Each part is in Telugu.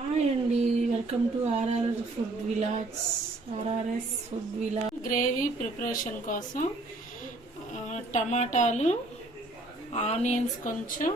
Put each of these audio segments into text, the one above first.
హాయ్ అండి, welcome to RRS food vlogs. Gravy preparation కోసం టమాటాలు, ఆనియన్స్, కొంచెం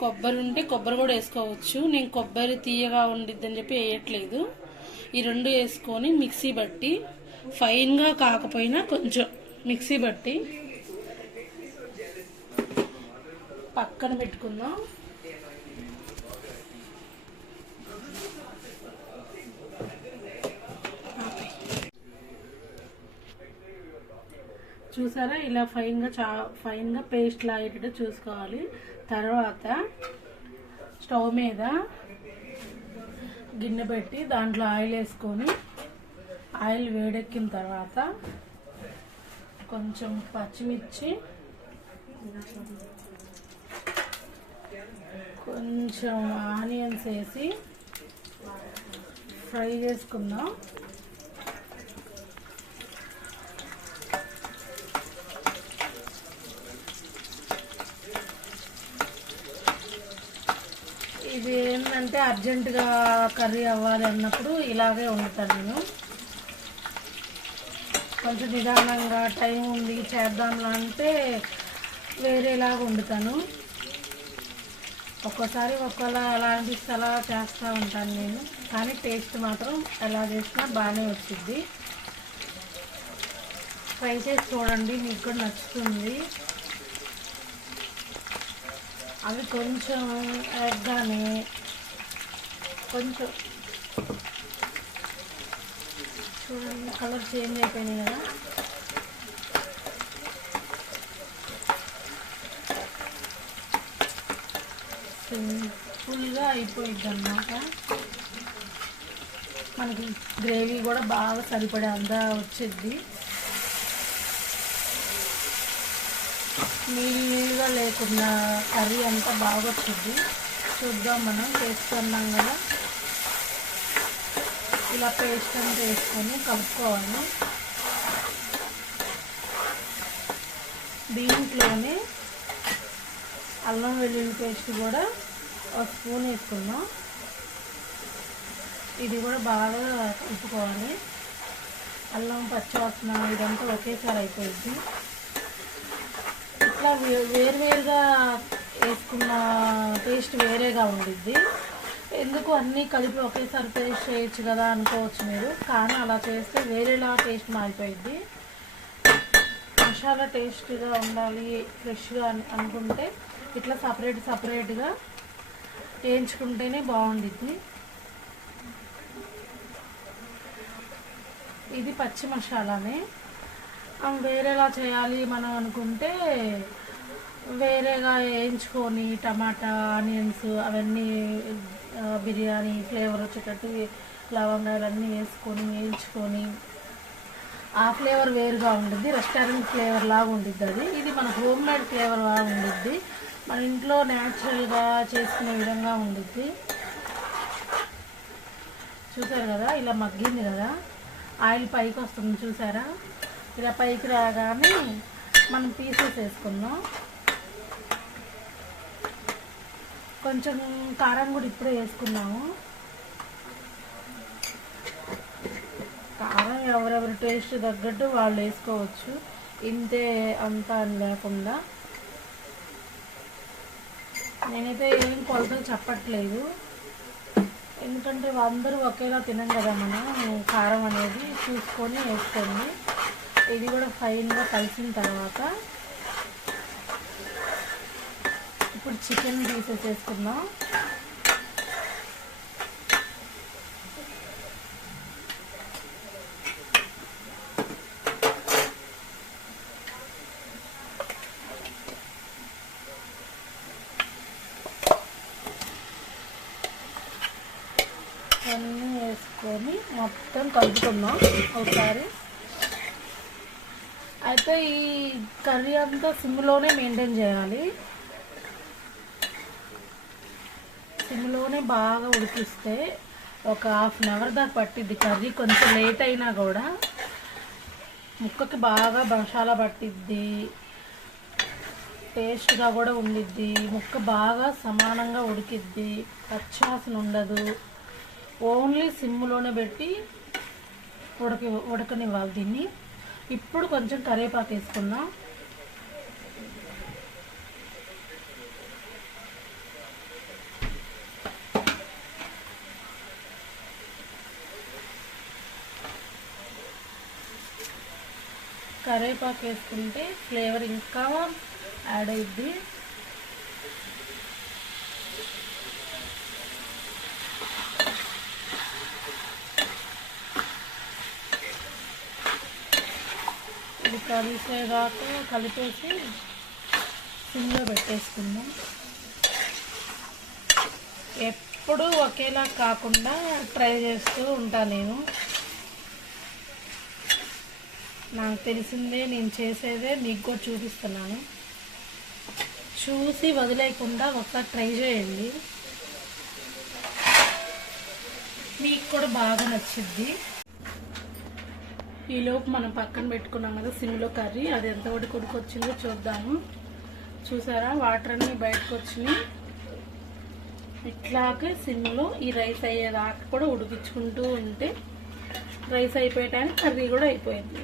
కొబ్బరి ఉంటే కొబ్బరి కూడా వేసుకోవచ్చు. నేను కొబ్బరి తీయగా ఉండిద్దని చెప్పి వేయట్లేదు. ఈ రెండు వేసుకొని మిక్సీ బట్టి, ఫైన్గా కాకపోయినా కొంచెం మిక్సీ బట్టి పక్కన పెట్టుకుందాం. చూసారా, ఇలా ఫైన్గా పేస్ట్ లాగేటట్టు చూసుకోవాలి. తర్వాత స్టవ్ మీద గిన్నె పెట్టి దాంట్లో ఆయిల్ వేసుకొని, ఆయిల్ వేడెక్కిన తర్వాత కొంచెం పచ్చిమిర్చి, కొంచెం ఆనియన్స్ వేసి ఫ్రై చేసుకుందాం. ఇది ఏంటంటే అర్జెంటుగా కర్రీ అవ్వాలి అన్నప్పుడు ఇలాగే వండుతాను నేను. కొంచెం నిదానంగా టైం ఉంది చేద్దాంలా అంటే వేరేలాగా వండుతాను. ఒక్కోసారి ఒక్కోలా ఎలా అనిపిస్తే అలా చేస్తూ ఉంటాను నేను. కానీ టేస్ట్ మాత్రం ఎలా చేసినా బాగానే వచ్చింది. ట్రై చేసి చూడండి, మీకు కూడా నచ్చుతుంది. అవి కొంచెం ఎగ్గానే కొంచెం చూడండి, కలర్ చేంజ్ అయిపోయినాయి కదా. సింపుల్గా అయిపోయింది అన్నమాట. మనకి గ్రేవీ కూడా బాగా సరిపడే అంతా వచ్చింది. నీళ్ళుగా లేకుండా కర్రీ అంతా బాగా వచ్చింది. చూద్దాం, మనం వేసుకున్నాం కదా. ఇలా పేస్ట్ అంతా వేసుకొని కలుపుకోవాలి. దీంట్లోనే అల్లం వెల్లుల్లి పేస్ట్ కూడా ఒక స్పూన్ వేసుకున్నాం. ఇది కూడా బాగా కలుపుకోవాలి. అల్లం పచ్చివాసన ఇదంతా ఒకేసారి అయిపోయింది. ఇట్లా వేరువేరుగా వేసుకున్న టేస్ట్ వేరేగా ఉండిద్ది. ఎందుకు అన్నీ కలిపి ఒకేసారి పేస్ట్ చేయొచ్చు కదా అనుకోవచ్చు మీరు. కానీ అలా చేస్తే వేరేలా టేస్ట్ మారిపోయింది. మసాలా టేస్ట్గా ఉండాలి, ఫ్రెష్గా అనుకుంటే ఇట్లా సపరేట్గా వేయించుకుంటేనే బాగుండిద్ది. ఇది పచ్చి మసాలానే. వేరేలా చేయాలి మనం అనుకుంటే వేరేగా వేయించుకొని టమాటా, ఆనియన్స్ అవన్నీ బిర్యానీ ఫ్లేవర్ వచ్చేటట్టు లవంగాలన్నీ వేసుకొని వేయించుకొని ఆ ఫ్లేవర్ వేరుగా ఉండిద్ది. రెస్టారెంట్ ఫ్లేవర్ లాగా ఉండిద్ది అది. ఇది మన హోమ్ మేడ్ ఫ్లేవర్ లాగా ఉండిద్ది. మన ఇంట్లో న్యాచురల్గా చేసుకునే విధంగా ఉండిద్ది. చూసారు కదా, ఇలా మగ్గింది కదా, ఆయిల్ పైకి వస్తుంది చూసారా. ఇలా పైకి రాగానే మనం పీసెస్ వేసుకుందాం. కొంచెం కారం కూడా ఇప్పుడే వేసుకున్నాము. కారం ఎవరెవరి టేస్ట్ తగ్గట్టు వాళ్ళు వేసుకోవచ్చు, ఇంతే అంతా అని లేకుండా. నేనైతే ఏం కొలతలు చెప్పట్లేదు, ఎందుకంటే అందరూ ఒకేలా తినం కదా. మనం కారం అనేది చూసుకొని వేసుకోండి. ఇది కూడా ఫైన్గా కలిసిన తర్వాత ఇప్పుడు చికెన్ పీసెస్ వేసుకుందాం. అన్నీ వేసుకొని మొత్తం కలుపుకుందాం ఒకసారి. అయితే ఈ కర్రీ అంతా సిమ్లోనే మెయింటైన్ చేయాలి. సిమ్లోనే బాగా ఉడికిస్తే ఒక హాఫ్ అన్ అవర్ దాకా పట్టిద్ది కర్రీ. కొంచెం లేట్ అయినా కూడా ముక్కకి బాగా మసాలా పట్టిద్ది. టేస్ట్గా కూడా ఉండిద్ది, ముక్క బాగా సమానంగా ఉడికిద్ది, పచ్చివాసన ఉండదు. ఓన్లీ సిమ్లోనే పెట్టి ఉడకనివ్వాలి దీన్ని. ఇప్పుడు కొంచెం కరివేపాకు వేసుకుందాం. కరివేపాకు వేసుకుంటే ఫ్లేవర్ ఇంకా యాడ్ అయ్యిద్ది. ఇది కలిపేసి సిమ్లో పెట్టేసుకుందాం. ఎప్పుడూ ఒకేలా కాకుండా ట్రై చేస్తూ ఉంటాను నేను. నాకు తెలిసిందే, నేను చేసేదే మీకు కూడా చూపిస్తున్నాను. చూసి వదిలేయకుండా ఒకసారి ట్రై చేయండి, మీకు కూడా బాగా నచ్చిద్ది. ఈలోపు మనం పక్కన పెట్టుకున్నాం కదా సిమ్లో కర్రీ, అది ఎంత ఉడికొచ్చిందో చూద్దాము. చూసారా, వాటర్ అన్నీ బయటకు వచ్చినాయి. ఇట్లాగే సిమ్లో ఈ రైస్ అయ్యేదాకా కూడా ఉడికించుకుంటూ ఉంటే రైస్ అయిపోయటానికి కర్రీ కూడా అయిపోయింది.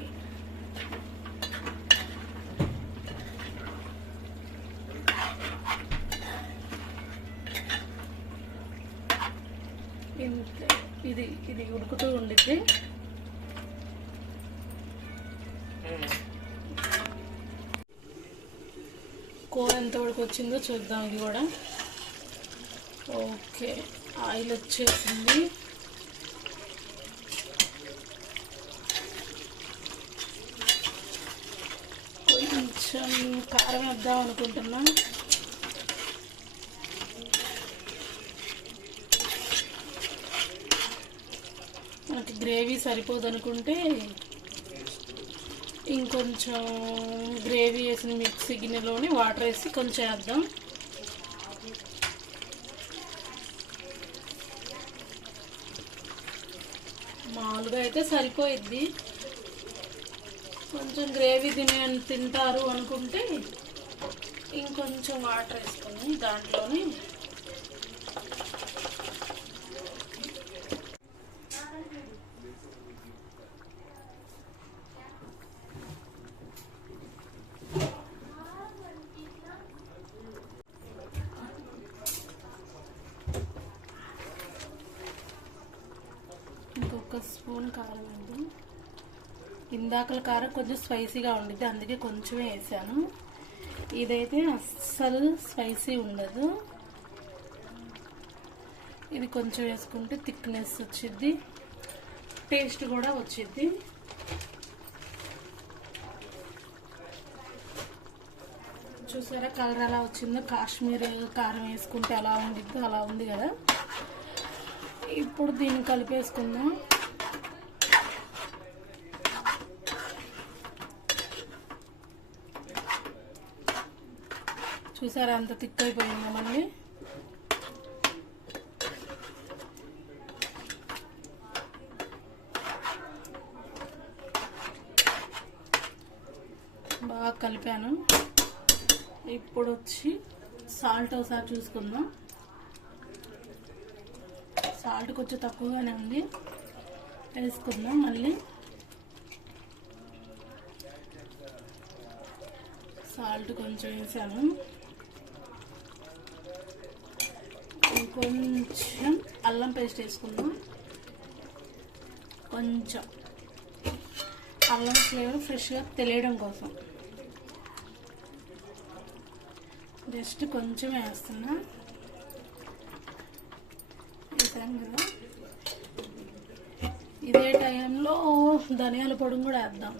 ఇది ఉడుకుతూ ఉండిద్ది. కూర ఎంత ఉడికొచ్చిందో చూద్దాం. ఇది కూడా ఓకే, ఆయిల్ వచ్చేసింది. కొంచెం కారం వేద్దాం అనుకుంటున్నా. మనకి గ్రేవీ సరిపోదు అనుకుంటే ఇంకొంచెం గ్రేవీ వేసిన మిక్సీ గిన్నెలోని వాటర్ వేసి కొంచెం వేద్దాం. మామూలుగా అయితే సరిపోయిద్ది. కొంచెం గ్రేవీ తింటారు అనుకుంటే ఇంకొంచెం వాటర్ వేసుకొని దాంట్లోని ఇంకొక స్పూన్ కారం వేద్దాం. ఇందాకల కారం కొంచెం స్పైసీగా ఉండిద్ది, అందుకే కొంచెమే వేసాను. ఇదైతే అస్సలు స్పైసీ ఉండదు. ఇది కొంచెం వేసుకుంటే థిక్నెస్ వచ్చిద్ది, టేస్ట్ కూడా వచ్చిద్ది. చూసారా కలర్ ఎలా వచ్చిందో, కాశ్మీర్ కారం వేసుకుంటే అలా ఉండిద్ది, అలా ఉంది కదా. ఇప్పుడు దీన్ని కలిపేసుకుందాం. చూసారా అంత థిక్ అయిపోయిందా. మళ్ళీ బాగా కలిపాను. ఇప్పుడు వచ్చి సాల్ట్ ఒకసారి చూసుకుందాం. సాల్ట్ కొంచెం తక్కువగానే ఉంది, వేసుకుందాం. మళ్ళీ సాల్ట్ కొంచెం వేసాను. కొంచెం అల్లం పేస్ట్ వేసుకుందాం. కొంచెం అల్లం ఫ్లేవర్ ఫ్రెష్గా తెలియడం కోసం జస్ట్ కొంచెం వేస్తున్నా. వేసాం కదా. ఇదే టైంలో ధనియాల పొడి కూడా వేద్దాం.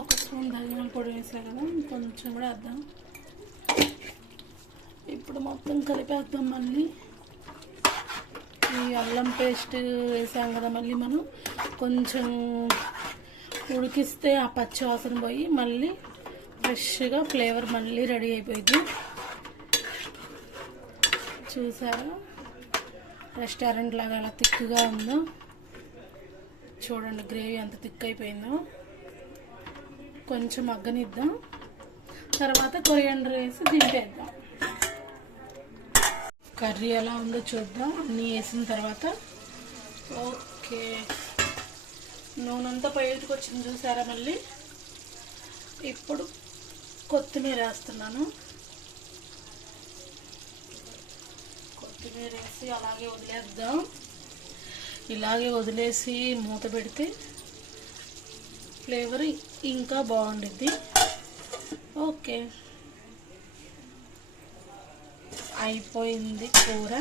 ఒక స్పూన్ ధనియాల పొడి వేసా కదా, కొంచెం కూడా వేద్దాం. ఇప్పుడు మొత్తం కలిపేద్దాం. మళ్ళీ ఈ అల్లం పేస్ట్ వేసాం కదా, మళ్ళీ మనం కొంచెం ఉడికిస్తే ఆ పచ్చి వాసన పోయి మళ్ళీ ఫ్రెష్గా ఫ్లేవర్ మళ్ళీ రెడీ అయిపోయింది. చూసారా రెస్టారెంట్ లాగా అలా థిక్గా ఉందో చూడండి, గ్రేవీ ఎంత థిక్ అయిపోయిందో. కొంచెం మగ్గనిద్దాం. తర్వాత కొరియాండర్ వేసి దింపేద్దాం. కర్రీ ఎలా ఉందో చూద్దాం అన్నీ వేసిన తర్వాత. ఓకే, నూనె అంతా బయటకు వచ్చింది చూసారా. మళ్ళీ ఇప్పుడు కొత్తిమీర వేస్తున్నాను. కొత్తిమీర వేసి అలాగే వదిలేద్దాం. ఇలాగే వదిలేసి మూత పెడితే ఫ్లేవర్ ఇంకా బాగుండిద్ది. ఓకే, అయిపోయింది కూర.